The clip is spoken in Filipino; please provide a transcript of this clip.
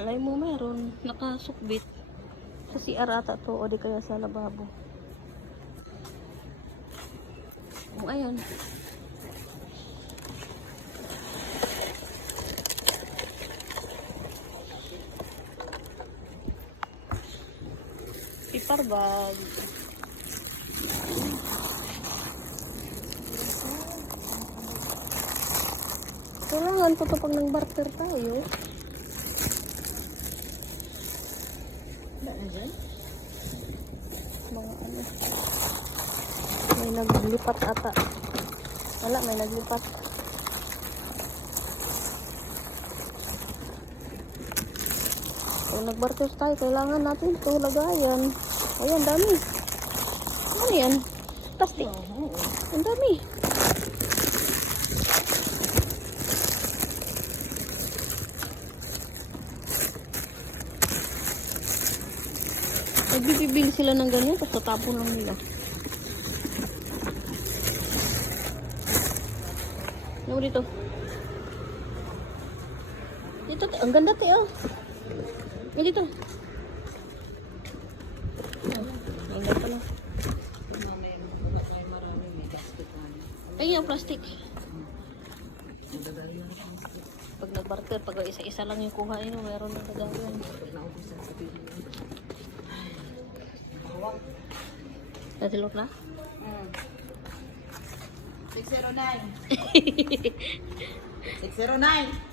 Alay mo meron, nakasukbit. Sa CR ata to o di kaya sa lababo. O ayun. Paper bag. Kailangan ko to pag nang-barter tayo. Mga ano. May naglipat ata. Wala, may naglipat. Kung nag-barter tayo, kailangan natin ito lagayan. Ayan, dami. Ano yan? Plastic. Ang dami. Nagbibili sila ng ganyan, tapos tatapon lang nila. Ano dito? Dito, ang ganda tayo. Ay, dito. Ang ganda pala. Ay, yung plastic. Pag nag-barter, pag isa-isa lang yung kuha nyo, meron na kagawin. Natilok na? 609. 609.